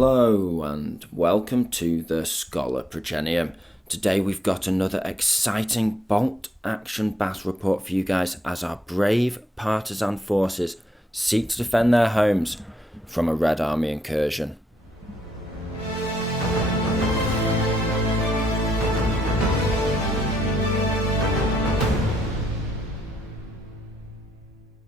Hello and welcome to the Scholar Progenium. Today we've got another exciting bolt action battle report for you guys as our brave partisan forces seek to defend their homes from a Red Army incursion.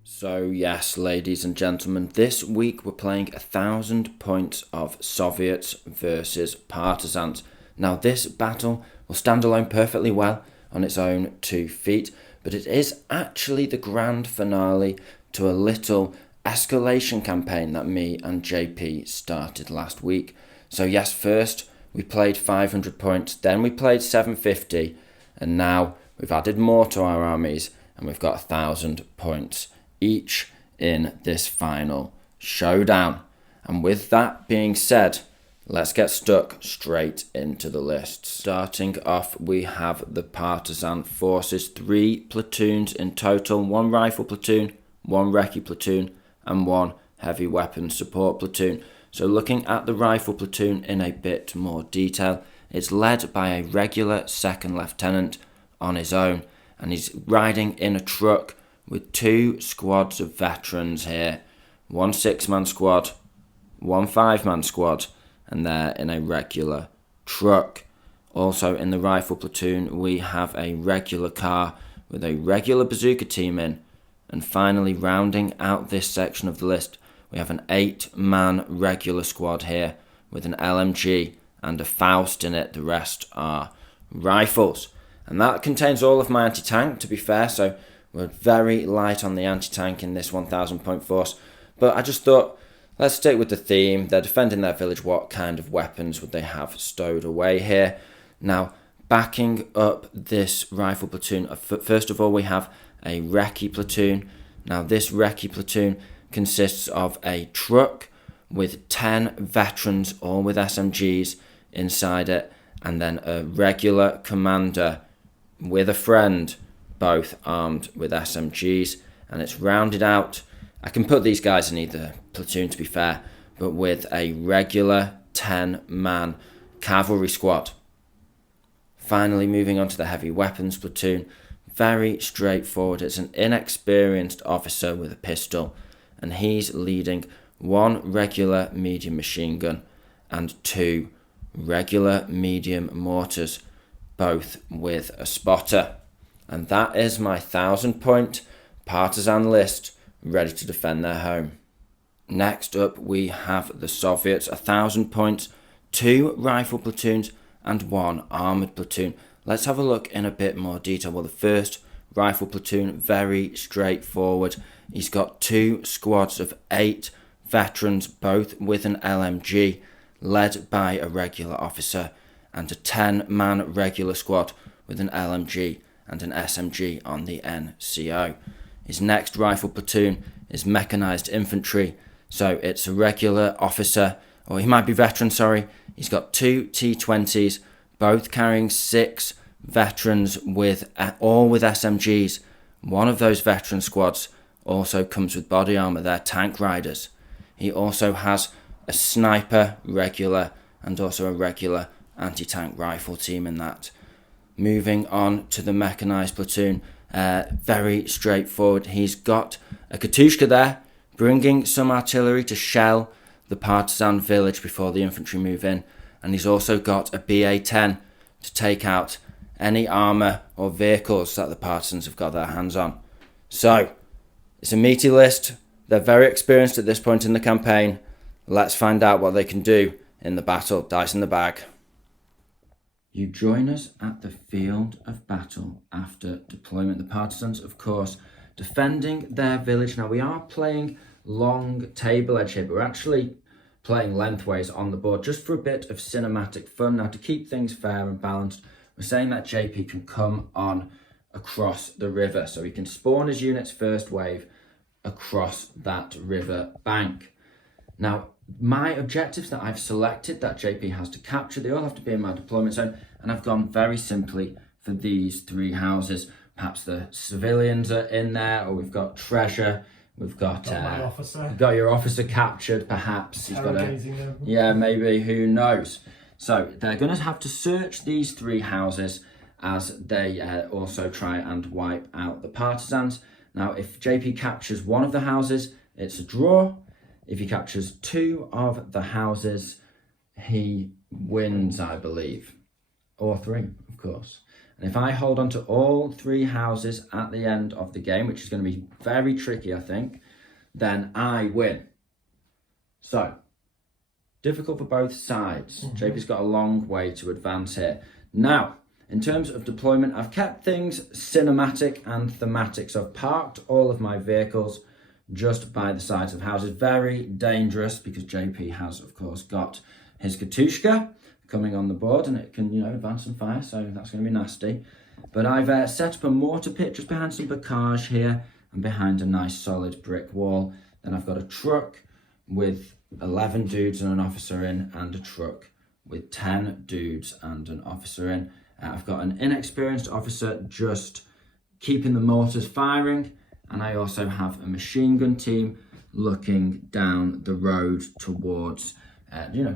So yes, ladies and gentlemen, this week we're playing 1,000 points of Soviets versus Partisans. Now this battle will stand alone perfectly well on its own 2 feet, but it is actually the grand finale to a little escalation campaign that me and JP started last week. So yes, first we played 500 points, then we played 750, and now we've added more to our armies and we've got 1,000 points each in this final showdown. And with that being said, let's get stuck straight into the list. Starting off, we have the partisan forces, 3 platoons in total, 1 rifle platoon, 1 recce platoon, and 1 heavy weapons support platoon. So looking at the rifle platoon in a bit more detail, it's led by a regular second lieutenant on his own, and he's riding in a truck with 2 squads of veterans here, 1 6-man squad, 1 5-man squad, and they're in a regular truck. Also in the rifle platoon, we have a regular car with a regular bazooka team in. And finally, rounding out this section of the list, we have an 8-man regular squad here with an LMG and a Faust in it. The rest are rifles. And that contains all of my anti-tank, to be fair, so we're very light on the anti-tank in this 1,000 point force, but I just thought, let's stick with the theme. They're defending their village. What kind of weapons would they have stowed away here? Now, backing up this rifle platoon, first of all, we have a recce platoon. Now, this recce platoon consists of a truck with 10 veterans, all with SMGs inside it, and then a regular commander with a friend, both armed with SMGs, and it's rounded out. I can put these guys in either platoon, to be fair, but with a regular 10-man cavalry squad. Finally, moving on to the heavy weapons platoon, very straightforward. It's an inexperienced officer with a pistol, and he's leading 1 regular medium machine gun and 2 regular medium mortars, both with a spotter. And that is my 1,000 point partisan list ready to defend their home. Next up, we have the Soviets, 1,000 points, 2 rifle platoons and 1 armoured platoon. Let's have a look in a bit more detail. Well, the first rifle platoon, very straightforward. He's got 2 squads of 8 veterans, both with an LMG, led by a regular officer, and a 10-man regular squad with an LMG and an SMG on the NCO. His next rifle platoon is mechanised infantry, so it's a regular officer, or he might be veteran, sorry. He's got 2 T20s, both carrying 6 veterans all with SMGs. One of those veteran squads also comes with body armour, they're tank riders. He also has a sniper regular and also a regular anti-tank rifle team in that. Moving on to the mechanised platoon, very straightforward. He's got a Katushka there, bringing some artillery to shell the partisan village before the infantry move in. And he's also got a BA-10 to take out any armour or vehicles that the partisans have got their hands on. So, it's a meaty list. They're very experienced at this point in the campaign. Let's find out what they can do in the battle. Dice in the bag. You join us at the field of battle after deployment. The partisans, of course, defending their village. Now, we are playing long table edge here, but we're actually playing lengthways on the board just for a bit of cinematic fun. Now, to keep things fair and balanced, we're saying that JP can come on across the river. So he can spawn his units first wave across that river bank. Now, my objectives that I've selected that JP has to capture, they all have to be in my deployment zone, and I've gone very simply for these 3 houses. Perhaps the civilians are in there, or we've got treasure, We've got my officer. We've got your officer captured, perhaps. He's got yeah, maybe, who knows. So they're going to have to search these 3 houses as they also try and wipe out the Partisans. Now, if JP captures one of the houses, it's a draw. If he captures 2 of the houses, he wins, I believe. Or 3, of course. And if I hold on to all 3 houses at the end of the game, which is going to be very tricky, I think, then I win. So, difficult for both sides. JP's got a long way to advance here. Now, in terms of deployment, I've kept things cinematic and thematic. So I've parked all of my vehicles just by the sides of houses. Very dangerous because JP has, of course, got his Katushka coming on the board and it can, advance and fire. So that's going to be nasty. But I've set up a mortar pit just behind some bocage here and behind a nice solid brick wall. Then I've got a truck with 11 dudes and an officer in, and a truck with 10 dudes and an officer in. I've got an inexperienced officer just keeping the mortars firing, and I also have a machine gun team looking down the road towards,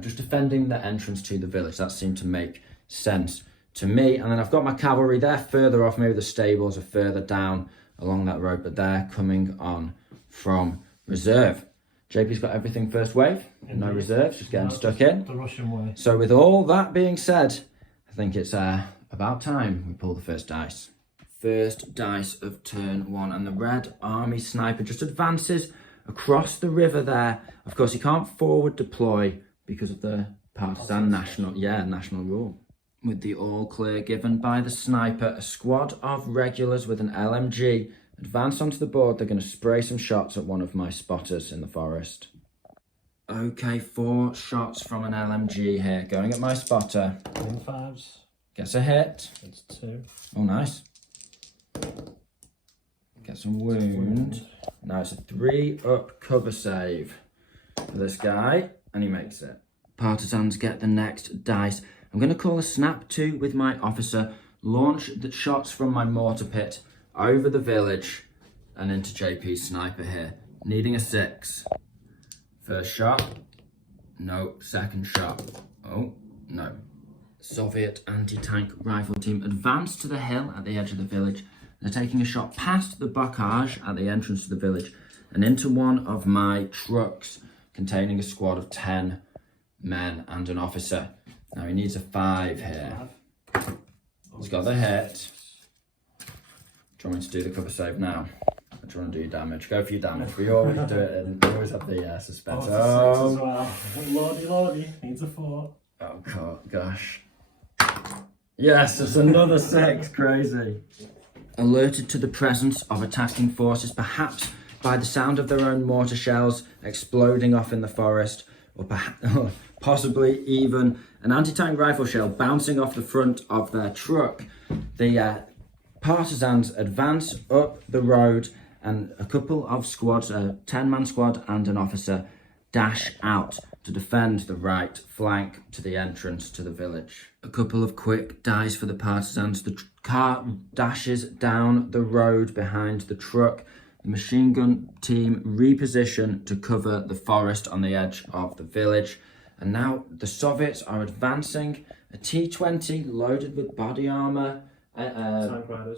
just defending the entrance to the village. That seemed to make sense to me. And then I've got my cavalry there further off. Maybe the stables are further down along that road, but they're coming on from reserve. JP's got everything first wave, no reserves, just getting stuck in. The Russian way. So with all that being said, I think it's about time we pull the first dice. First dice of turn 1, and the Red Army sniper just advances across the river there. Of course, he can't forward deploy because of the Partisan national rule. With the all clear given by the sniper, a squad of regulars with an LMG advance onto the board. They're going to spray some shots at one of my spotters in the forest. Okay, 4 shots from an LMG here, going at my spotter. In 5s. Gets a hit. It's 2. Oh, nice. Gets a wound. Now it's a 3-up cover save for this guy, and he makes it. Partisans get the next dice. I'm going to call a snap 2 with my officer, launch the shots from my mortar pit over the village and into JP's sniper here. Needing a 6. First shot. No. Second shot. Oh, no. Soviet anti-tank rifle team advance to the hill at the edge of the village. They're taking a shot past the bocage at the entrance to the village and into one of my trucks containing a squad of 10 men and an officer. Now he needs a 5 here. He's got the hit. Do you want me to do the cover save now? Or do you want to do your damage? Go for your damage. We always do it and we always have the suspense. Oh, as well. Lordy, needs a 4. Oh, gosh. Yes, it's another 6. Crazy. Alerted to the presence of attacking forces, perhaps by the sound of their own mortar shells exploding off in the forest, or possibly even an anti-tank rifle shell bouncing off the front of their truck, the Partisans advance up the road and a couple of squads, a 10-man squad and an officer, dash out to defend the right flank to the entrance to the village. A couple of quick dice for the Partisans. The car dashes down the road behind the truck. The machine gun team reposition to cover the forest on the edge of the village. And now the Soviets are advancing. A T-20 loaded with body armor.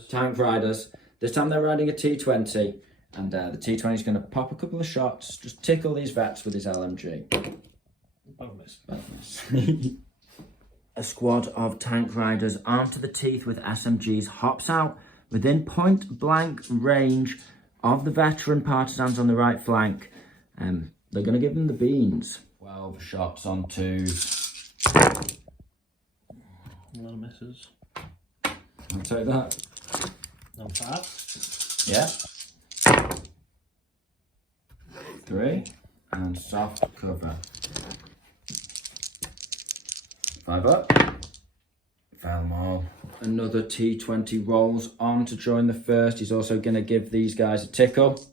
Tank riders. This time they're riding a T-20. And the T-20 is going to pop a couple of shots, just tickle these vets with his LMG. Bonus. A squad of tank riders armed to the teeth with SMGs hops out within point blank range of the veteran Partisans on the right flank. They're going to give them the beans. 12 shots on 2s. A lot of misses. I'll take that. No 5. Yeah. 3 and soft cover. 5 up. Fail them all. Another T-20 rolls on to join the first. He's also going to give these guys a tickle.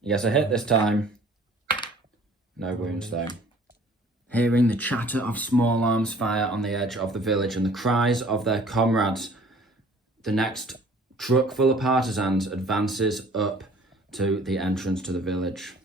He gets a hit this time. No wounds though. Hearing the chatter of small arms fire on the edge of the village and the cries of their comrades, the next truck full of Partisans advances up to the entrance to the village.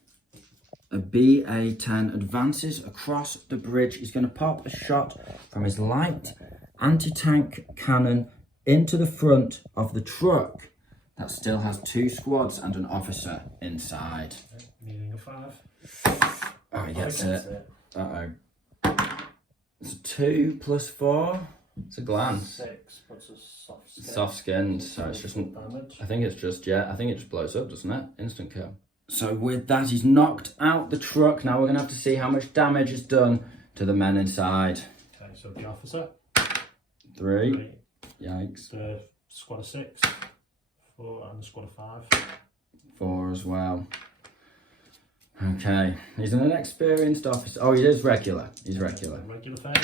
A BA-10 advances across the bridge. He's going to pop a shot from his light anti-tank cannon into the front of the truck that still has 2 squads and an officer inside. Needing a 5. Oh, he gets it. Uh-oh. It's a 2 plus 4. It's a glance. 6, but it's a soft skin. Soft skinned, so it's just... damage. I think it just blows up, doesn't it? Instant kill. So with that, he's knocked out the truck. Now we're going to have to see how much damage is done to the men inside. Okay, so the officer. 3. Yikes. The squad of 6. 4 and the squad of 5. 4 as well. Okay. He's an inexperienced officer. Oh, he is regular. He's regular. Regular phase.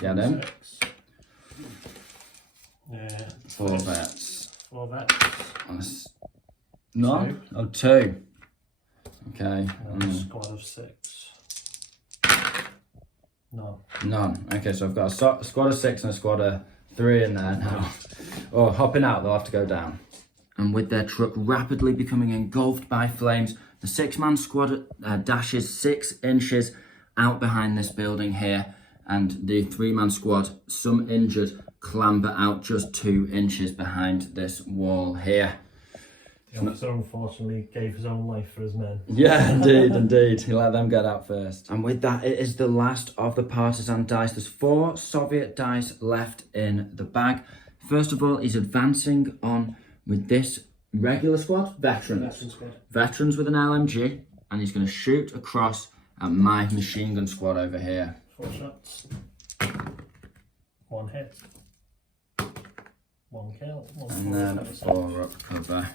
Get him. 6. Yeah. 4 vets. 4 vets. None? Oh, 2. Okay. And squad of 6. No. None. Okay, so I've got a squad of 6 and a squad of 3 in there now. Oh, hopping out, they'll have to go down. And with their truck rapidly becoming engulfed by flames, the 6-man squad dashes 6 inches out behind this building here, and the 3-man squad, some injured, clamber out just 2 inches behind this wall here. The officer unfortunately gave his own life for his men. Yeah, indeed. He let them get out first. And with that, it is the last of the partisan dice. There's 4 Soviet dice left in the bag. First of all, he's advancing on with this regular squad, veterans. Veterans with an LMG, and he's going to shoot across at my machine gun squad over here. 4 shots. 1 hit. 1 kill. 1 and then 4 up cover.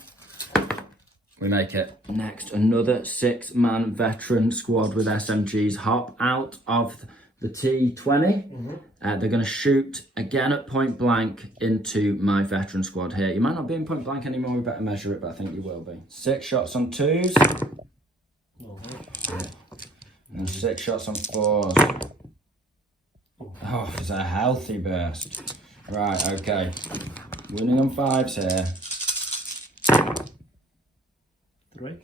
We make it. Next, another 6-man veteran squad with SMGs hop out of the T20. They're going to shoot again at point blank into my veteran squad here. You might not be in point blank anymore, we better measure it, but I think you will be. 6 shots on 2s. And 6 shots on 4s. Oh, it's a healthy burst. Right, okay. Winning on 5s here. 3.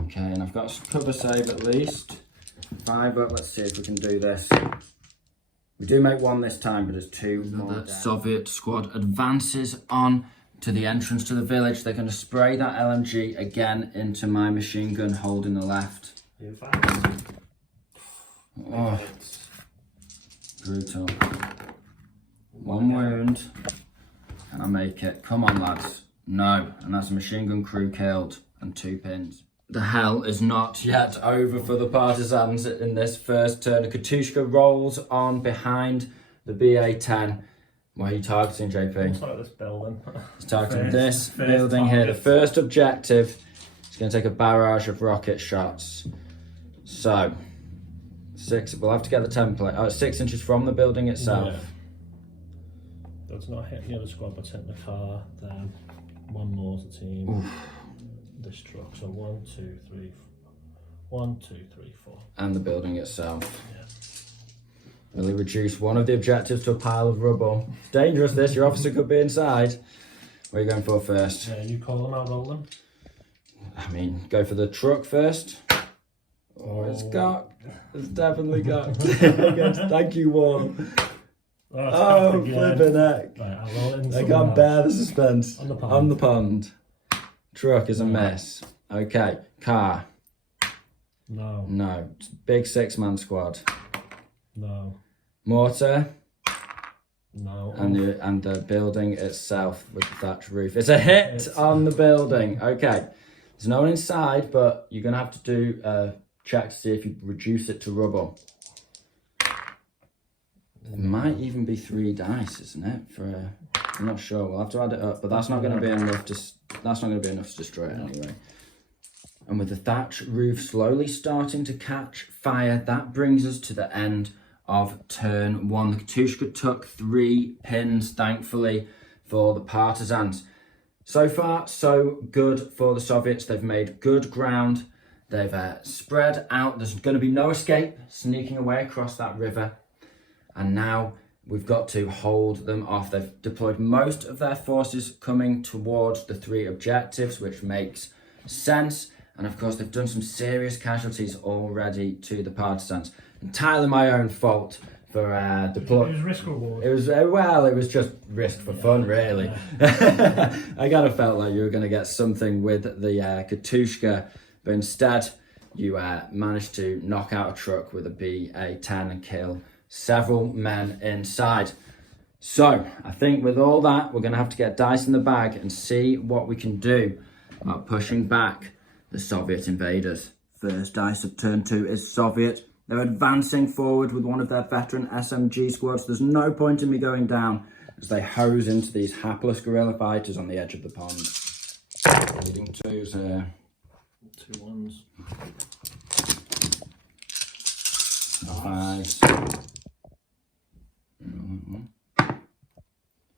Okay, and I've got a cover save at least. 5 up, let's see if we can do this. We do make 1 this time, but it's 2 more. The Soviet squad advances on to the entrance to the village. They're going to spray that LMG again into my machine gun holding the left. Oh, brutal. 1 wound, and I make it. Come on, lads. No, and that's a machine gun crew killed and 2 pins. The hell is not yet over for the Partisans in this first turn. Katushka rolls on behind the BA-10. What are you targeting, JP? It's like this building. He's targeting this building here. The first objective is going to take a barrage of rocket shots. So, 6. We'll have to get the template. Oh, it's 6 inches from the building itself. Yeah. That's not hitting the other squad, but hitting the car. Then 1 more to the team. Oof. This truck. So 1, 2, 3, 1, 2, 3, 4. And the building itself. Yeah. Really reduce one of the objectives to a pile of rubble. It's dangerous this, your officer could be inside. What are you going for first? Yeah, you call them out, roll them. I mean, go for the truck first. Oh, it's got. It's definitely got. Thank you, Wall. Oh, flipping heck. Right, I can't bear the suspense. On the pond. On the pond. Truck is a mess. Okay, car. No. No. Big 6-man squad. No. Mortar. No. And the building itself with the thatched roof. It's a hit on the building. Okay. There's no one inside, but you're going to have to do a check to see if you reduce it to rubble. It might even be 3 dice, isn't it? I'm not sure. We'll have to add it up, but that's not going to be enough to. That's not going to be enough to destroy it anyway. And with the thatch roof slowly starting to catch fire, that brings us to the end of turn 1. The Katushka took 3 pins, thankfully, for the Partisans. So far, so good for the Soviets. They've made good ground. They've spread out. There's going to be no escape, sneaking away across that river. And now We've got to hold them off. They've deployed most of their forces coming towards the 3 objectives, which makes sense. And of course, they've done some serious casualties already to the Partisans. Entirely my own fault for deploying. It was risk reward. It was, well, it was just risk for fun, really. I kind of felt like you were going to get something with the Katushka, but instead you managed to knock out a truck with a BA-10 and kill several men inside. So I think with all that, we're going to have to get dice in the bag and see what we can do about pushing back the Soviet invaders. First dice of turn 2 is Soviet. They're advancing forward with one of their veteran SMG squads. There's no point in me going down as they hose into these hapless guerrilla fighters on the edge of the pond. Leading 2s here. 2 1s. 5s.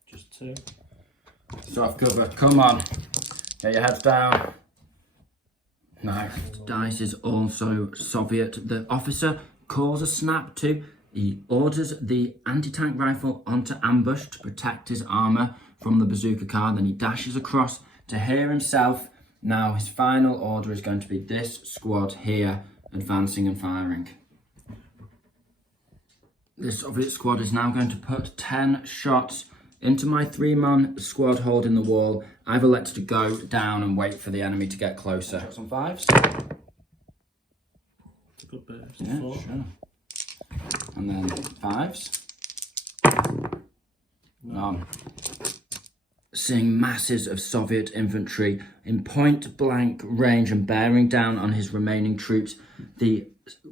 Just 2. Soft cover, come on. Get your heads down. No. Dice is also Soviet. The officer calls a snap to. He orders the anti-tank rifle onto ambush to protect his armour from the bazooka car. Then he dashes across to hear himself. Now his final order is going to be this squad here, advancing and firing. This Soviet squad is now going to put 10 shots into my 3-man squad holding the wall. I've elected to go down and wait for the enemy to get closer. Got some 5s? It's a good bit. Yeah, 4. sure. And then 5s? None. Seeing masses of Soviet infantry in point-blank range and bearing down on his remaining troops, the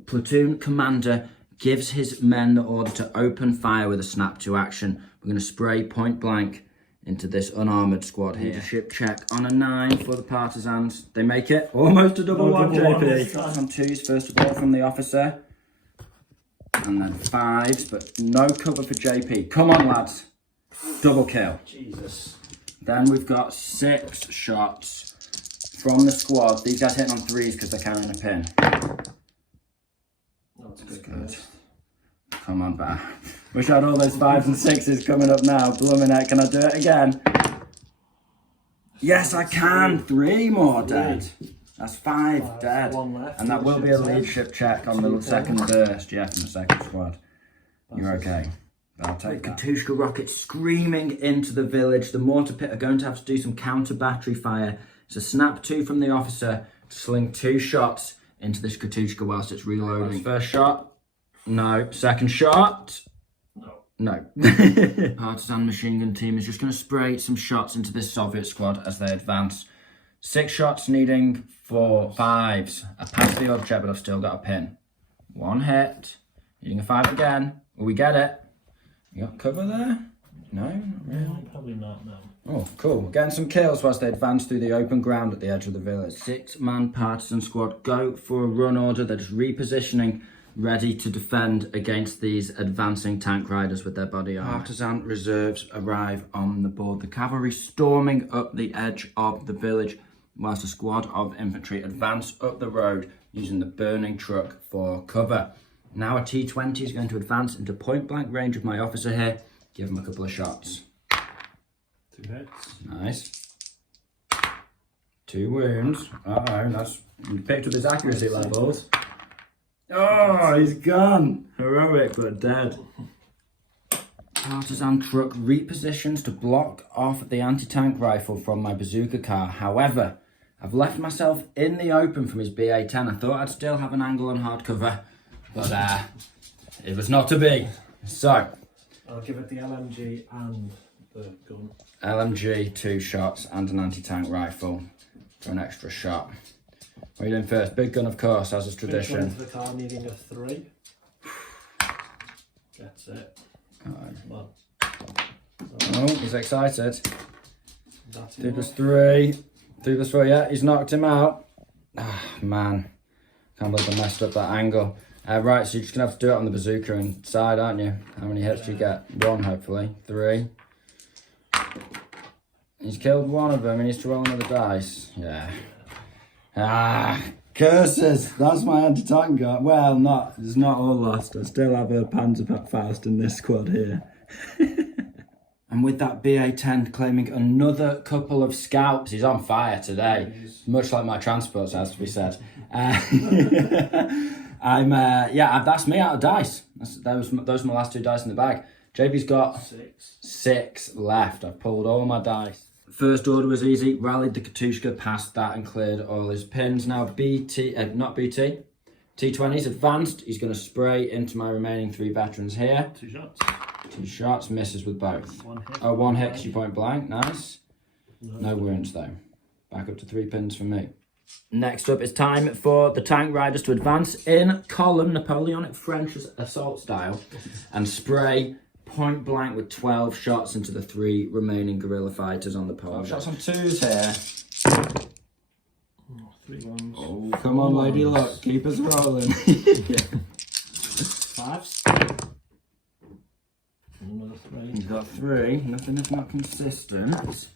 platoon commander gives his men the order to open fire with a snap to action. We're going to spray point blank into this unarmoured squad here. Leadership check on a 9 for the Partisans. They make it. Almost a double one, JP. On 2s, first of all, from the officer. And then 5s, but no cover for JP. Come on, lads. Double kill. Jesus. Then we've got 6 shots from the squad. These guys hitting on 3s because they're carrying a pin. That's good. Come on, back. Wish I had all those 5s and 6s coming up now. Blooming heck, can I do it again? Yes, I can. 3 more dead. That's 5 dead. And that will be a leadership check on the second burst, yeah, from the second squad. You're okay. I'll take that. Katushka rockets screaming into the village. The mortar pit are going to have to do some counter battery fire. It's a snap 2 from the officer to sling 2 shots into this Katushka whilst it's reloading. First shot. No. Second shot. No. Partisan machine gun team is just going to spray some shots into this Soviet squad as they advance. 6 shots needing 4 5s. I passed the odd check, but I've still got a pin. 1 hit. Needing a 5 again. Will we get it? You got cover there? No, not really. No, probably not, no. Oh, cool. Getting some kills whilst they advance through the open ground at the edge of the village. 6-man partisan squad go for a run order. They're just repositioning, ready to defend against these advancing tank riders with their body armor. Partisan reserves arrive on the board. The cavalry storming up the edge of the village, whilst a squad of infantry advance up the road using the burning truck for cover. Now a T-20 is going to advance into point-blank range of my officer here. Give him a couple of shots. 2 hits. Nice. 2 wounds. Uh-oh, that's picked up his accuracy levels. Oh, he's gone. Heroic, but dead. Partisan truck repositions to block off the anti-tank rifle from my bazooka car. However, I've left myself in the open from his BA-10. I thought I'd still have an angle on hard cover, but it was not to be. So, I'll give it the LMG and the gun. LMG, 2 shots, and an anti-tank rifle for an extra shot. What are you doing first? Big gun, of course, as is tradition. Into the car, needing a 3. That's it. Well, oh, he's excited. That's 2 plus 3. 2 plus 4, yeah, he's knocked him out. Ah, man. Can't believe I messed up that angle. Right, so you're just going to have to do it on the bazooka inside, aren't you? How many hits do you get? 1, hopefully. 3. He's killed 1 of them. He needs to roll another dice. Yeah. Ah, curses. That's my anti-tank gun. Well, it's not all lost. I still have a Panzerfaust in this squad here. And with that BA-10 claiming another couple of scalps, he's on fire today, much like my transports, has to be said. That's me out of dice. Those are my last 2 dice in the bag. JP's got 6 left. I've pulled all my dice. First order was easy, rallied the Katushka, passed that and cleared all his pins. Now T20's advanced. He's going to spray into my remaining 3 veterans here. 2 shots. 2 shots, misses with both. 1 hit. Oh, 1 hit, you point blank, nice. No wounds though. Back up to 3 pins for me. Next up, it's time for the tank riders to advance in column, Napoleonic French assault style, and spray point blank with 12 shots into the 3 remaining guerrilla fighters on the pole. Shots on 2s here. 3 ones. Oh, come on, lady luck, keep us rolling. 5s. Another 3. He's got 3, nothing if not consistent.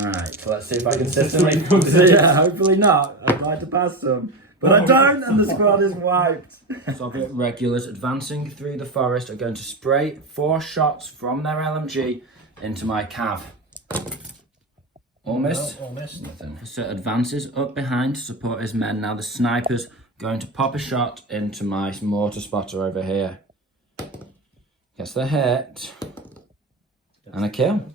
Alright, so let's see if I consistently yeah, hopefully not. I'd like to pass some. But I don't, and the squad is wiped. Soviet regulars advancing through the forest are going to spray 4 shots from their LMG into my cav. Almost. Nothing. So advances up behind to support his men. Now the sniper's going to pop a shot into my mortar spotter over here. Gets the hit. And a kill.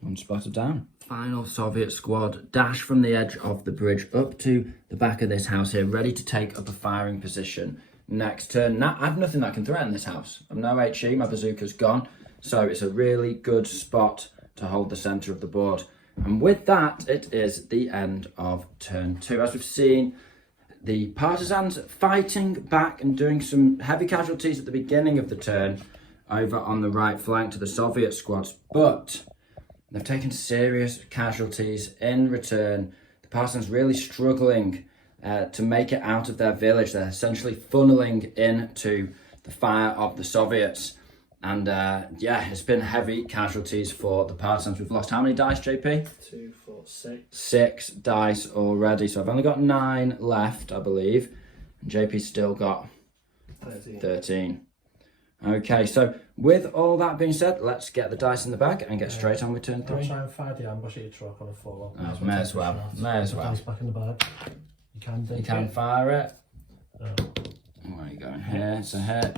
1 spotter down. Final Soviet squad dash from the edge of the bridge up to the back of this house here, ready to take up a firing position. Next turn. Now, I have nothing that can threaten this house. I've no HE, my bazooka's gone. So it's a really good spot to hold the centre of the board. And with that, it is the end of turn 2. As we've seen, the Partisans fighting back and doing some heavy casualties at the beginning of the turn over on the right flank to the Soviet squads. But they've taken serious casualties in return. The Partisans really struggling to make it out of their village. They're essentially funneling into the fire of the Soviets. And it's been heavy casualties for the Partisans. We've lost how many dice, JP? 2, 4, 6. 6 dice already. So I've only got 9 left, I believe. And JP's still got 13. Okay, so with all that being said, let's get the dice in the bag and get straight on with turn 3. I'll try and fire the ambush at your truck on a 4. Oh, may as well. May as well. Dice back in the bag. You can fire it. Oh. Where are you going? Here, it's a hit.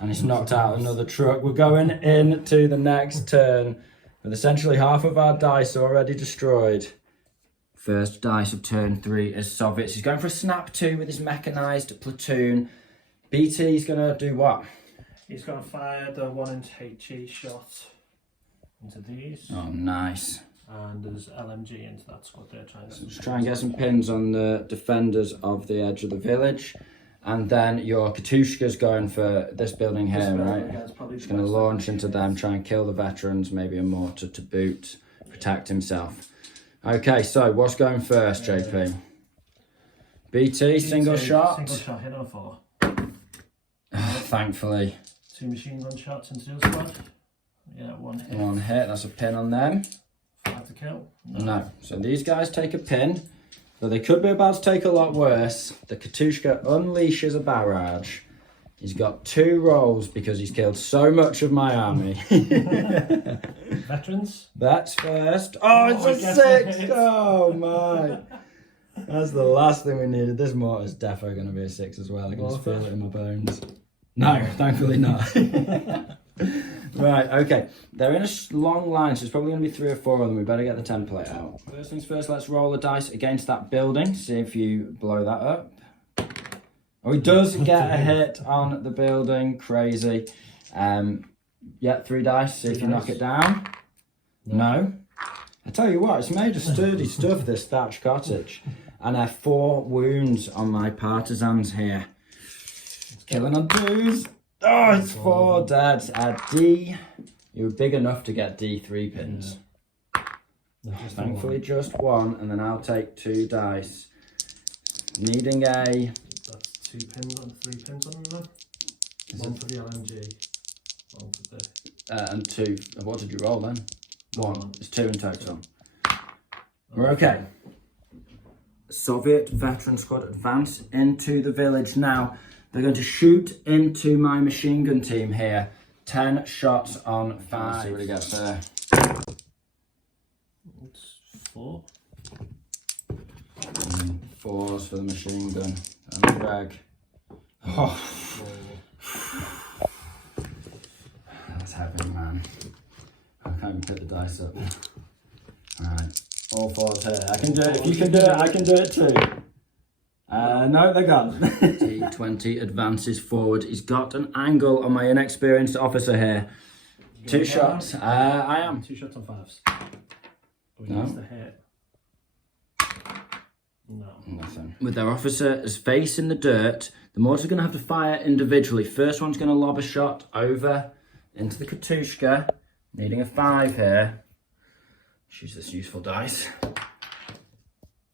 And it's knocked out another truck. We're going into the next turn with essentially half of our dice already destroyed. First dice of turn 3 is Soviets. He's going for a snap 2 with his mechanised platoon. BT's going to do what? He's going to fire the 1-inch HE shot into these. Oh, nice. And there's LMG into that squad there. Let's try and get some pins on the defenders of the edge of the village. And then your Katushka's going for this building here, right? He's going to launch into them, try and kill the veterans, maybe a mortar to boot, protect himself. Okay, so what's going first, JP? BT, single shot. Single shot, hit on 4. Thankfully. 2 machine gun shots into the other squad. Yeah, 1 hit. 1 hit, that's a pin on them. 5 to kill. No. So these guys take a pin. But they could be about to take a lot worse. The Katushka unleashes a barrage. He's got 2 rolls because he's killed so much of my army. Veterans? That's first. Oh, it's a 6! Oh my. That's the last thing we needed. This mortar's definitely going to be a 6 as well. I can just feel it in my bones. No, thankfully not. Right, okay. They're in a long line, so it's probably going to be 3 or 4 of them. We better get the template out. First things first, let's roll the dice against that building. See if you blow that up. Oh, he does get a hit on the building. Crazy. 3 dice. See if you knock it down. No. I tell you what, it's made of sturdy stuff, this thatched cottage. And 4 wounds on my Partisans here. Killing on 2s. Oh, it's 4 dead. D. You were big enough to get D3 pins. Yeah. Thankfully, just 1, and then I'll take 2 dice. Needing a. That's 2 pins on 3 pins on them. 1 for the LMG. 1 for the. And 2. What did you roll then? 1. It's 2 in total. We're okay. Soviet veteran squad advance into the village now. They're going to shoot into my machine gun team here. 10 shots on 5. Let's see what he gets there. It's 4. And 4s for the machine gun. And the reg. Oh. That's heavy, man. I can't even put the dice up. Alright, all 4s here. I can do it. If you can do it, I can do it too. No, they're gone. T20 advances forward. He's got an angle on my inexperienced officer here. 2 shots. I am. 2 shots on 5s. No. The hit. No. Nothing. With their officer's face in the dirt, the mortar's going to have to fire individually. First one's going to lob a shot over into the Katushka, needing a 5 here. Use this useful dice.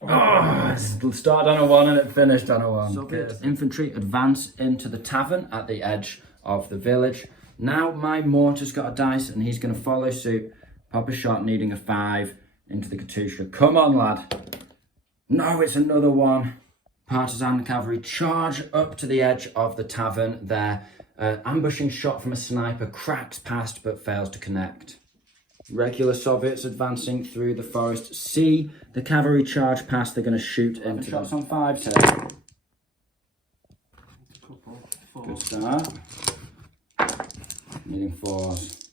Oh, it started on a 1 and it finished on a 1. Soviet infantry advance into the tavern at the edge of the village. Now my mortar's got a dice and he's going to follow suit. Pop a shot needing a 5 into the Katushka. Come on, lad. No, it's another 1. Partisan cavalry charge up to the edge of the tavern there. Ambushing shot from a sniper cracks past but fails to connect. Regular Soviets advancing through the forest. See the cavalry charge past. They're going to shoot into shots on 5s here. Good start. Needing 4s.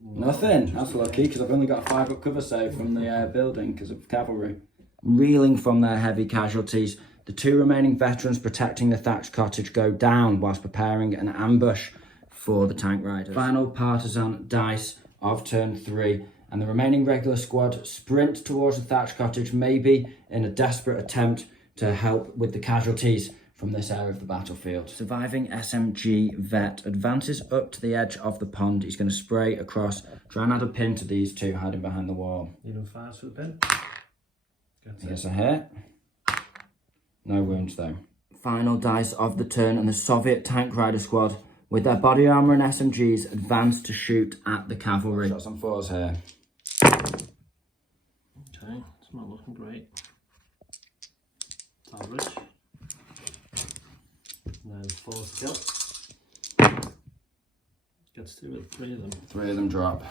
Nothing. That's lucky because I've only got a 5-up cover save from the building because of cavalry. Reeling from their heavy casualties, the 2 remaining veterans protecting the thatched cottage go down whilst preparing an ambush for the tank riders. Final partisan dice of turn 3, and the remaining regular squad sprint towards the thatched cottage, maybe in a desperate attempt to help with the casualties from this area of the battlefield. Surviving SMG vet advances up to the edge of the pond. He's going to spray across, try and add a pin to these 2 hiding behind the wall. Even 5s for the pin. He gets a hit. No wounds though. Final dice of the turn, and the Soviet tank rider squad with their body armour and SMGs advance to shoot at the cavalry. Shots on 4s here. Okay, it's not looking great. It's average. And then 4s kill. Gets 2 with 3 of them. 3 of them drop.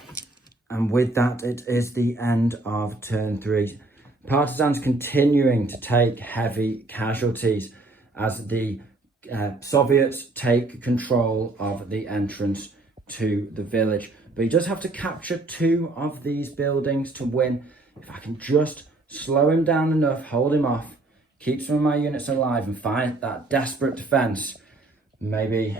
And with that, it is the end of turn 3. Partisans continuing to take heavy casualties as the Soviets take control of the entrance to the village. But he does have to capture 2 of these buildings to win. If I can just slow him down enough, hold him off, keep some of my units alive and fight that desperate defence, maybe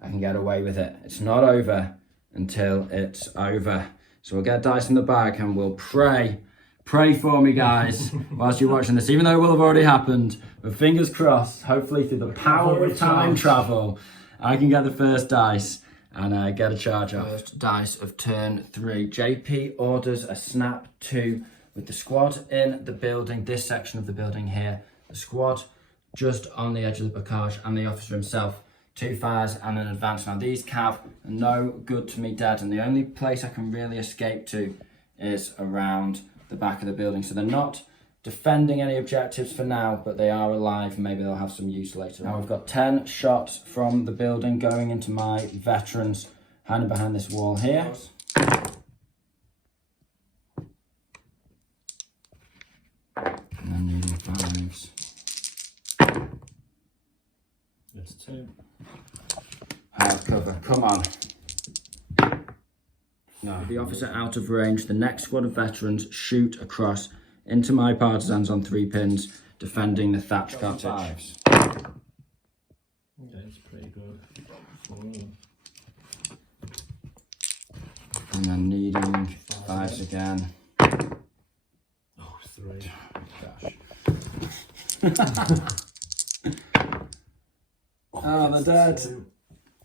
I can get away with it. It's not over until it's over. So we'll get dice in the bag and we'll pray for me, guys, whilst you're watching this, even though it will have already happened. But fingers crossed, hopefully through the power of time travel, I can get the first dice and get a charge off. First dice of turn 3. JP orders a snap 2 with the squad in the building, this section of the building here. The squad just on the edge of the bocage and the officer himself. 2 fires and an advance. Now these cav are no good to me dead, and the only place I can really escape to is around the back of the building. So they're not defending any objectives for now, but they are alive and maybe they'll have some use later. Now we've got 10 shots from the building going into my veterans hiding behind this wall here. And then needing 5s. It's 2. Hard cover, come on. No. With the officer out of range, the next squad of veterans shoot across into my partisans on 3 pins, defending the thatched cottage. Okay, it's pretty good. 4 of them. And then needing 5s again. Oh, 3. Oh, they're dead.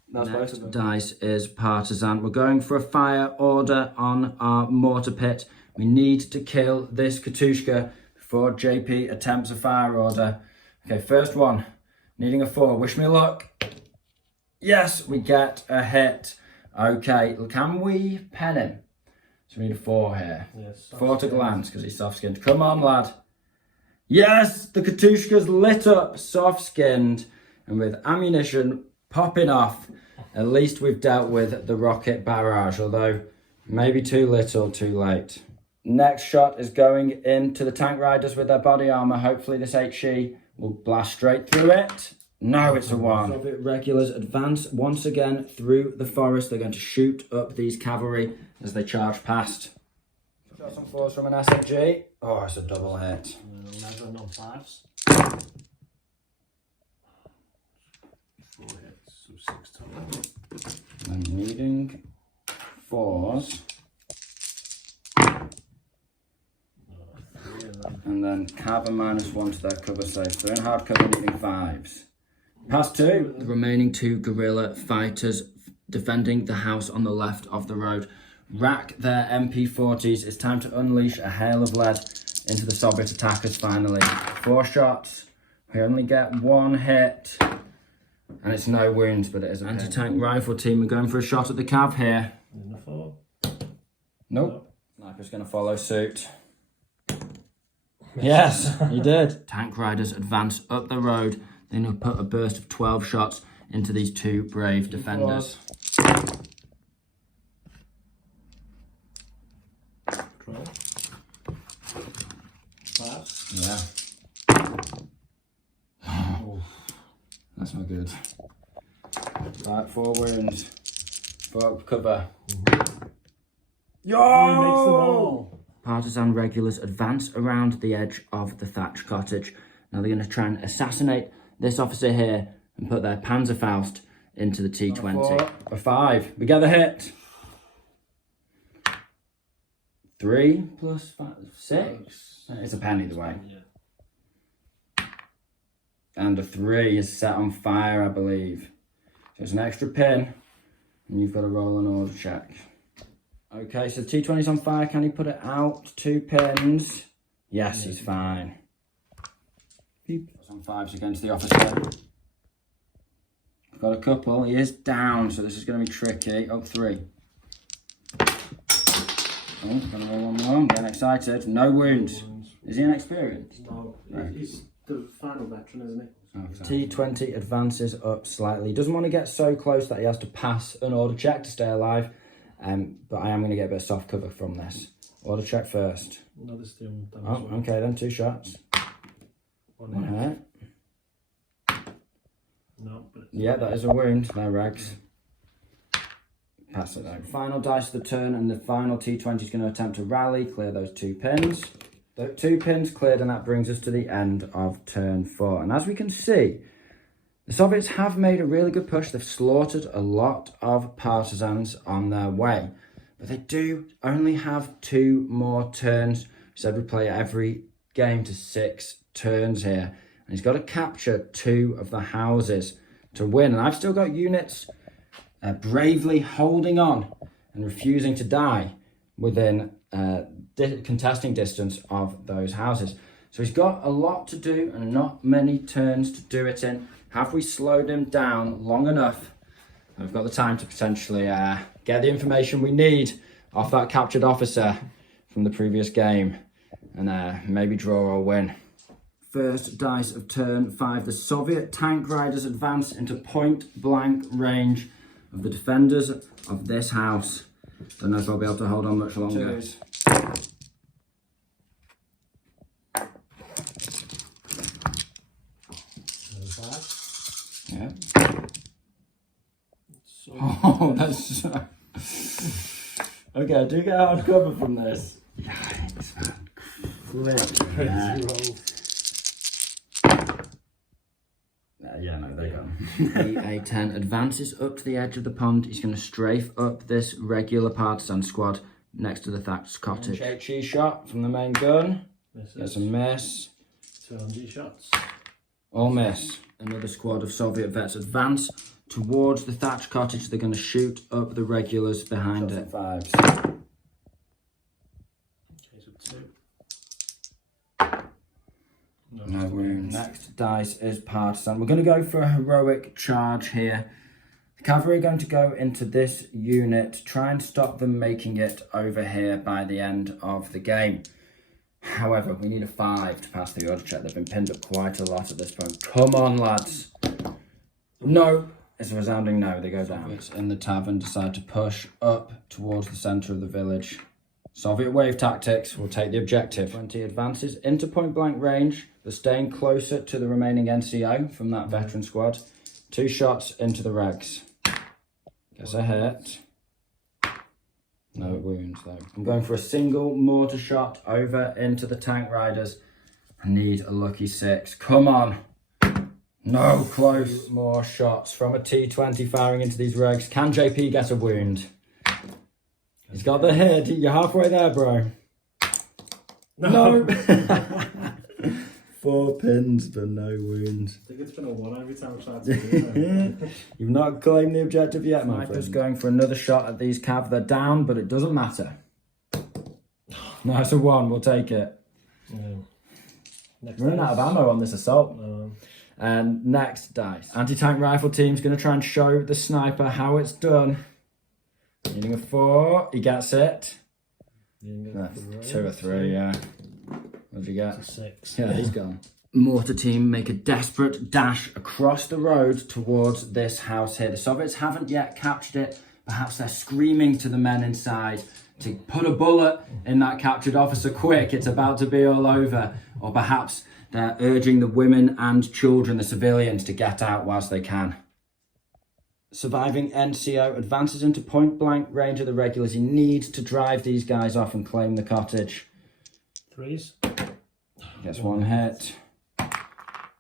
That's next dice is partisan. We're going for a fire order on our mortar pit. We need to kill this Katushka before JP attempts a fire order. Okay, first one. Needing a 4. Wish me luck. Yes, we get a hit. Okay, can we pen him? So we need a 4 here. Yes, 4 to glance because he's soft-skinned. Come on, lad. Yes, the Katushka's lit up, soft-skinned, and with ammunition popping off. At least we've dealt with the rocket barrage, although maybe too little, too late. Next shot is going into the tank riders with their body armor. Hopefully this HE will blast straight through it. No, it's a 1. Soviet regulars advance once again through the forest. They're going to shoot up these cavalry as they charge past. Shots on 4s from an SMG. Oh, it's a double hit. 11 on 5s. 4 hits, so 6 total. I'm needing 4s. And then Cav -1 to their cover saves. They're in hard cover, needing 5s. Pass 2. The remaining 2 guerrilla fighters defending the house on the left of the road rack their MP40s. It's time to unleash a hail of lead into the Soviet attackers finally. 4 shots. We only get 1 hit. And it's no wounds, but it is an anti-tank rifle team. We're going for a shot at the Cav here. In the 4. Nope. Sniper's going to follow suit. Yes, he did. Tank riders advance up the road. Then he'll put a burst of 12 shots into these 2 brave defenders. 12. 5. Yeah. Oh, that's not good. Right, 4 wounds. 4 cover. Yo! Oh, he makes them all. Partisan regulars advance around the edge of the thatch cottage. Now they're going to try and assassinate this officer here and put their Panzerfaust into the T20. A 5. We get the hit. 3 plus 5, 6. It's a pen either way. Yeah. And a 3 is set on fire, I believe. So it's an extra pin, and you've got to roll an order check. Okay, so the T20's on fire. Can he put it out? 2 pins. Yes, he's fine. Beep. On 5s against the officer. Got a couple. He is down, so this is going to be tricky. Up 3. Oh, gonna roll one more. I'm getting excited. No wounds. Is he inexperienced? No, he's the final veteran, isn't he? Okay. T20 advances up slightly. He doesn't want to get so close that he has to pass an order check to stay alive. But I am going to get a bit of soft cover from this. Order check first. No, this is the only damage. Oh, okay then. 2 shots. 1 hit. No, but yeah, that is a wound. No rags. Pass it out. Final dice of the turn, and the final T20 is going to attempt to rally, clear those 2 pins. The 2 pins cleared, and that brings us to the end of turn 4. And as we can see, the Soviets have made a really good push. They've slaughtered a lot of partisans on their way. But they do only have 2 more turns. We said we play every game to 6 turns here. And he's got to capture 2 of the houses to win. And I've still got units bravely holding on and refusing to die within contesting distance of those houses. So he's got a lot to do and not many turns to do it in. Have we slowed him down long enough? We've got the time to potentially get the information we need off that captured officer from the previous game and maybe draw or win. First dice of turn 5. The Soviet tank riders advance into point-blank range of the defenders of this house. Don't know if I'll be able to hold on much longer. Yeah. Oh, that's... Okay, I do get hard cover from this. Yikes, man. Flip. crazy roll. Yeah, no, they're gone. The A10 advances up to the edge of the pond. He's going to strafe up this regular partisan squad next to the thatched cottage. HE shot from the main gun. That's a miss. 200 shots. All miss. Another squad of Soviet vets advance towards the thatched cottage. They're going to shoot up the regulars behind it. 5s. Okay, so 2. No wounds. Next dice is Partisan. We're going to go for a heroic charge here. The cavalry are going to go into this unit, try and stop them making it over here by the end of the game. However, we need a 5 to pass the order check. They've been pinned up quite a lot at this point. Come on, lads. No. It's a resounding no, they go down. Soviets in the tavern decide to push up towards the centre of the village. Soviet wave tactics will take the objective. 20 advances into point blank range, but staying closer to the remaining NCO from that veteran squad. 2 shots into the regs. Gets a hit. No wounds though. I'm going for a single mortar shot over into the tank riders. I need a lucky 6. Come on. No, close. More shots from a T20 firing into these regs. Can JP get a wound? He's got the hit. You're halfway there, bro. No. 4 pins, but no wounds. I think it's been a 1 every time I tried to do it. You've not claimed the objective yet, my friend. Sniper's going for another shot at these cav. They're down, but it doesn't matter. No, it's a 1. We'll take it. Yeah. We're running out of ammo on this assault. And next dice. Anti-tank rifle team's going to try and show the sniper how it's done. Needing a 4. He gets it. That's 2 or 3, yeah. What did you get? It's a 6. Yeah, he's gone. Mortar team make a desperate dash across the road towards this house here. The Soviets haven't yet captured it. Perhaps they're screaming to the men inside to put a bullet in that captured officer quick. It's about to be all over. Or perhaps they're urging the women and children, the civilians, to get out whilst they can. Surviving NCO advances into point blank range of the regulars. He needs to drive these guys off and claim the cottage. 3s. Gets 1 hit.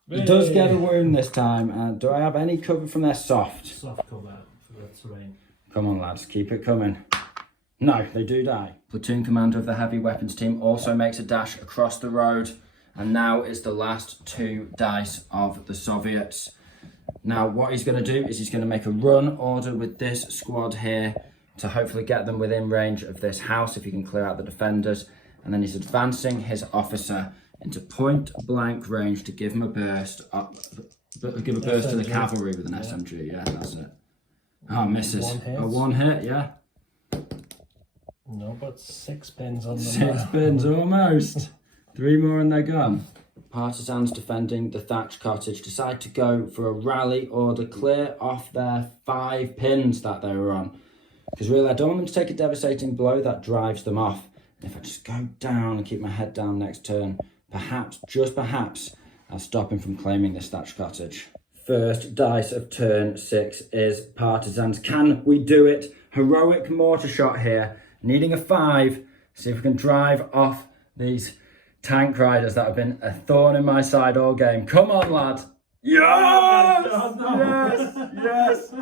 He does get a wound this time. Do I have any cover from their soft? Soft cover for the terrain. Come on, lads, keep it coming. No, they do die. Platoon commander of the heavy weapons team also makes a dash across the road. And now is the last 2 dice of the Soviets. Now, what he's going to do is he's going to make a run order with this squad here to hopefully get them within range of this house if he can clear out the defenders. And then he's advancing his officer into point blank range to give him a burst. Give a burst to the cavalry with an SMG. Yeah, that's it. Oh, misses. 1 hit. A 1 hit, yeah. No, but 6 pins on them. 6 pins, almost. 3 more and they're gone. Partisans defending the thatched cottage decide to go for a rally order, clear off their 5 pins that they were on. Because really, I don't want them to take a devastating blow that drives them off. And if I just go down and keep my head down next turn, perhaps, just perhaps, I'll stop him from claiming this thatched cottage. First dice of turn 6 is Partisans. Can we do it? Heroic mortar shot here. Needing a 5. See if we can drive off these tank riders that have been a thorn in my side all game. Come on, lad. Yes! Yes! Yes!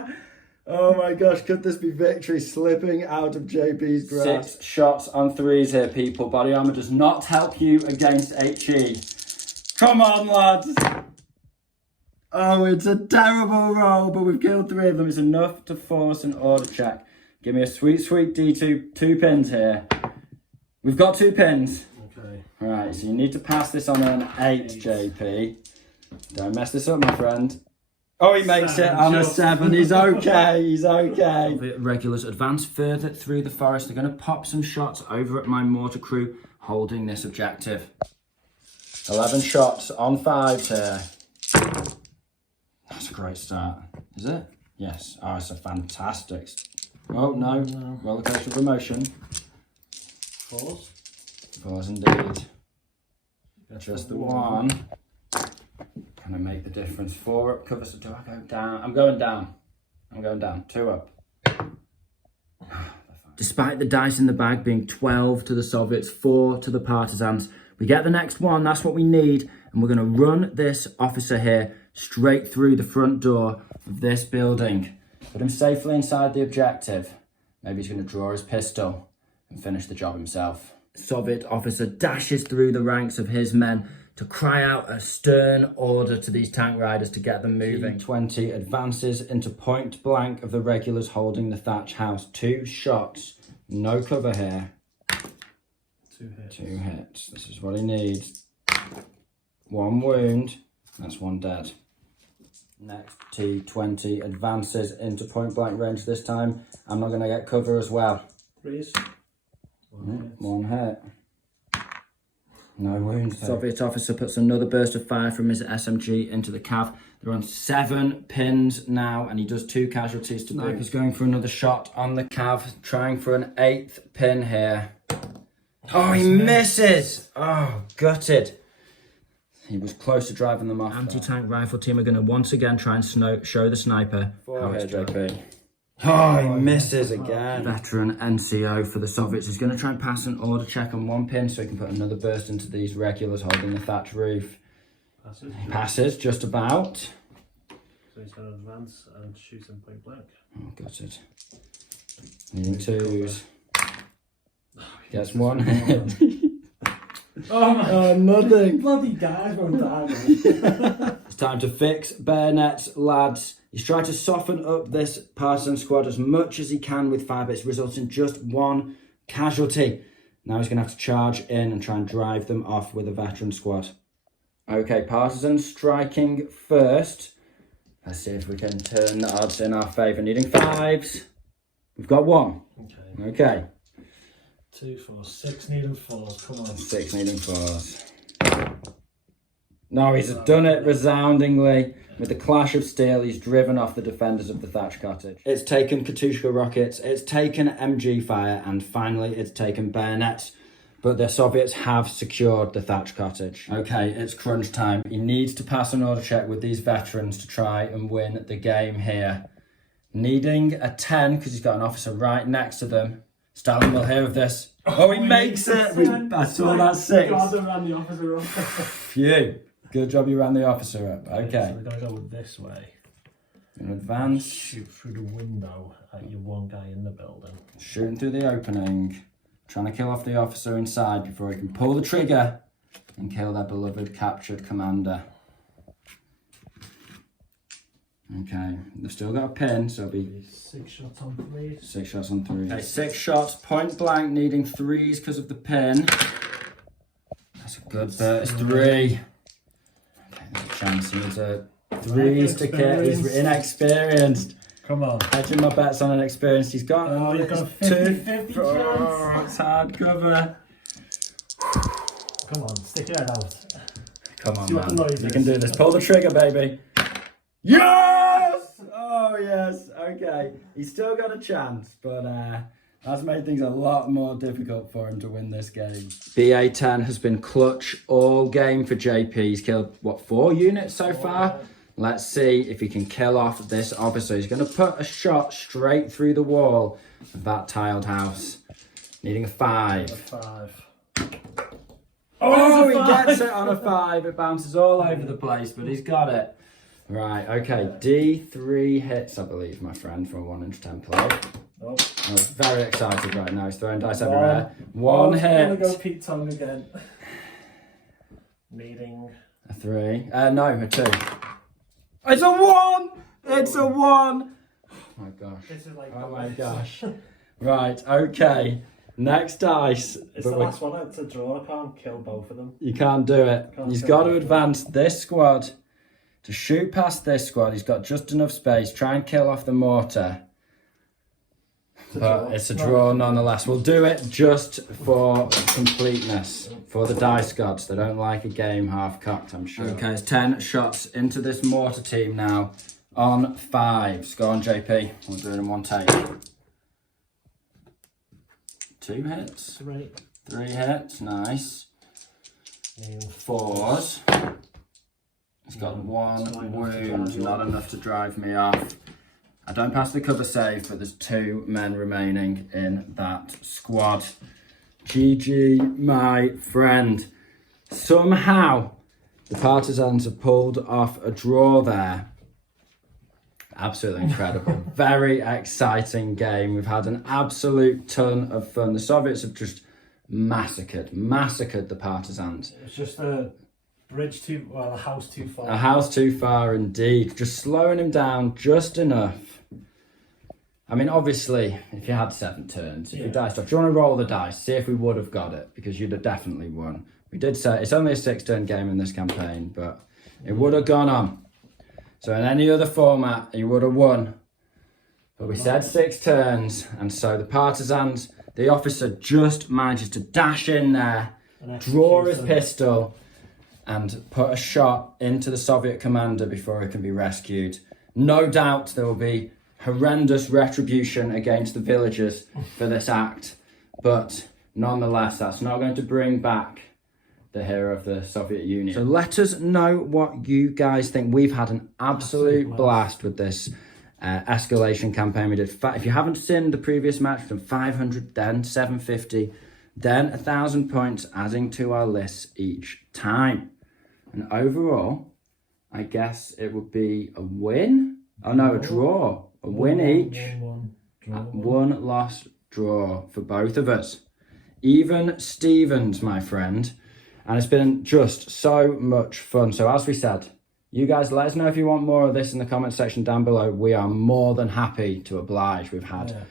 Oh my gosh, could this be victory slipping out of JP's grasp? 6 shots on 3s here, people. Body armor does not help you against HE. Come on, lads. Oh, it's a terrible roll, but we've killed 3 of them. It's enough to force an order check. Give me a sweet, sweet D2. 2 pins here. We've got 2 pins. Okay. All right, so you need to pass this on an 8, JP. Don't mess this up, my friend. Oh, he makes it on a 7. He's okay. He's okay. The regulars advance further through the forest. They're going to pop some shots over at my mortar crew holding this objective. 11 shots on 5s here. That's a great start. Is it? Yes. Oh, it's a fantastic. Oh, no. Rollercoaster of emotion. 4s. 4s indeed. Just the 1. Can I make the difference? 4 up, cover, so do I go down? I'm going down. I'm going down. 2 up. Despite the dice in the bag being 12 to the Soviets, 4 to the Partisans, we get the next one. That's what we need. And we're going to run this officer here straight through the front door of this building. Put him safely inside the objective. Maybe he's going to draw his pistol and finish the job himself. Soviet officer dashes through the ranks of his men to cry out a stern order to these tank riders to get them moving. T20 advances into point blank of the regulars holding the thatch house. 2 shots, no cover here. 2 hits. 2 hits. This is what he needs. 1 wound. That's 1 dead. Next T20 advances into point blank range this time. I'm not going to get cover as well. 3s. 1 hit. 1 hit. No wounds. Soviet officer puts another burst of fire from his SMG into the cav. They're on 7 pins now, and he does 2 casualties to boot. He's going for another shot on the cav, trying for an 8th pin here. Oh, he misses! Oh, gutted. He was close to driving them off. Anti-tank rifle team are going to once again try and show the sniper how it's done. JP. Oh, he misses again. Veteran NCO for the Soviets is going to try and pass an order check on 1 pin so he can put another burst into these regulars holding the thatch roof. He passes just about. So he's going to advance and shoot him point blank. Oh, got it. Needing 2s. Gets 1 hit. Oh my god, nothing. Bloody guys won't die, It's time to fix bayonets, lads. He's trying to soften up this Partisan squad as much as he can with fire, but it's resulting in just 1 casualty. Now he's going to have to charge in and try and drive them off with a veteran squad. Okay, Partisan striking first. Let's see if we can turn the odds in our favour. Needing 5s. We've got 1. Okay. 2, 4, 6 needing 4s. Come on. 6 needing 4s. No, he's done it resoundingly. With the clash of steel, he's driven off the defenders of the thatch cottage. It's taken Katyusha rockets, it's taken MG fire, and finally it's taken bayonets. But the Soviets have secured the thatch cottage. Okay, it's crunch time. He needs to pass an order check with these veterans to try and win the game here. Needing a 10, because he's got an officer right next to them. Stalin will hear of this. Oh, he makes it! I saw that 6. God, I ran the officer up. Phew. Good job you ran the officer up. Okay. So we're going to go this way. In advance. Shoot through the window at your 1 guy in the building. Shooting through the opening. Trying to kill off the officer inside before he can pull the trigger and kill their beloved captured commander. Okay, they've still got a pin, so it'll be 6 shots on 3. 6 shots on 3. Okay, 6 shots, point blank, needing 3s because of the pin. That's a good bit. It's 3. Okay, there's a chance he needs a 3s to kill. He's inexperienced. Come on. Hedging my bets on inexperienced. He's got, he's got a 50-50 chance. Oh, it's hard cover. Come on, stick your head out. Come on, man. You can do this. Pull the trigger, baby. Yes! Oh, yes. Okay. He's still got a chance, but that's made things a lot more difficult for him to win this game. BA-10 has been clutch all game for JP. He's killed, what, 4 units so far? Let's see if he can kill off this officer. He's going to put a shot straight through the wall of that tiled house. Needing a 5. A 5. Oh, he gets it on a 5. It bounces all over the place, but he's got it. Right, okay. D3 hits, I believe, my friend, from a 1-inch template. Oh. I'm very excited right now. He's throwing dice everywhere. 1 hit. I'm going to go Pete Tong again. Needing a 3. No, a 2. It's a 1! It's a 1! Oh my gosh. This is like oh my gosh. Right, okay. Next dice. It's the last one to draw. I can't kill both of them. You can't do it. He's got to advance this squad to shoot past this squad. He's got just enough space. Try and kill off the mortar. But it's a draw nonetheless. We'll do it just for completeness. For the dice gods. They don't like a game half-cocked, I'm sure. Okay, it's 10 shots into this mortar team now. On 5s. Go on, JP. We'll do it in 1 take. 2 hits. 3. 3 hits. Nice. 4s. He's got 1 wound. Not enough to drive me off. I don't pass the cover save, but there's 2 men remaining in that squad. GG, my friend. Somehow, the Partisans have pulled off a draw there. Absolutely incredible. Very exciting game. We've had an absolute ton of fun. The Soviets have just massacred the Partisans. It's just a a house too far. A house too far indeed. Just slowing him down just enough. I mean, obviously, if you had 7 turns, if you diced off, do you want to roll the dice? See if we would have got it, because you'd have definitely won. We did say it's only a 6-turn game in this campaign, but it would have gone on. So in any other format, you would have won. But we said 6 turns, and so the Partisans, the officer just manages to dash in there draw his pistol and put a shot into the Soviet commander before he can be rescued. No doubt there will be horrendous retribution against the villagers for this act, but nonetheless, that's not going to bring back the hero of the Soviet Union. So let us know what you guys think. We've had an absolute blast with this escalation campaign we did. If you haven't seen the previous match, we've done 500, then 750, then 1,000 points, adding to our lists each time. And overall, I guess it would be a win. Oh no, a draw. A win each. One loss draw for both of us. Even Stevens, my friend. And it's been just so much fun. So as we said, you guys let us know if you want more of this in the comment section down below. We are more than happy to oblige. We've had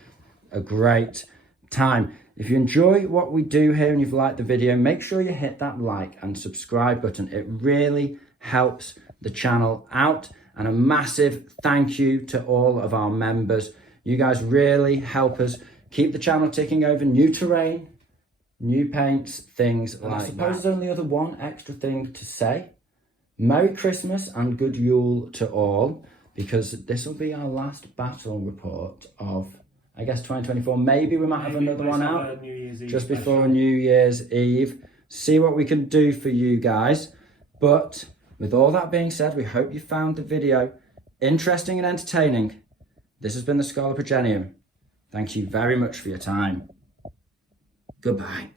a great time. If you enjoy what we do here and you've liked the video, make sure you hit that like and subscribe button. It really helps the channel out. And a massive thank you to all of our members. You guys really help us keep the channel ticking over. New terrain, new paints, things like that. I suppose there's only other one extra thing to say. Merry Christmas and good Yule to all, because this will be our last battle report of, I guess, 2024. Maybe we might have another one out just before New Year's Eve. See what we can do for you guys. But with all that being said, we hope you found the video interesting and entertaining. This has been the Scholar Progenium. Thank you very much for your time. Goodbye.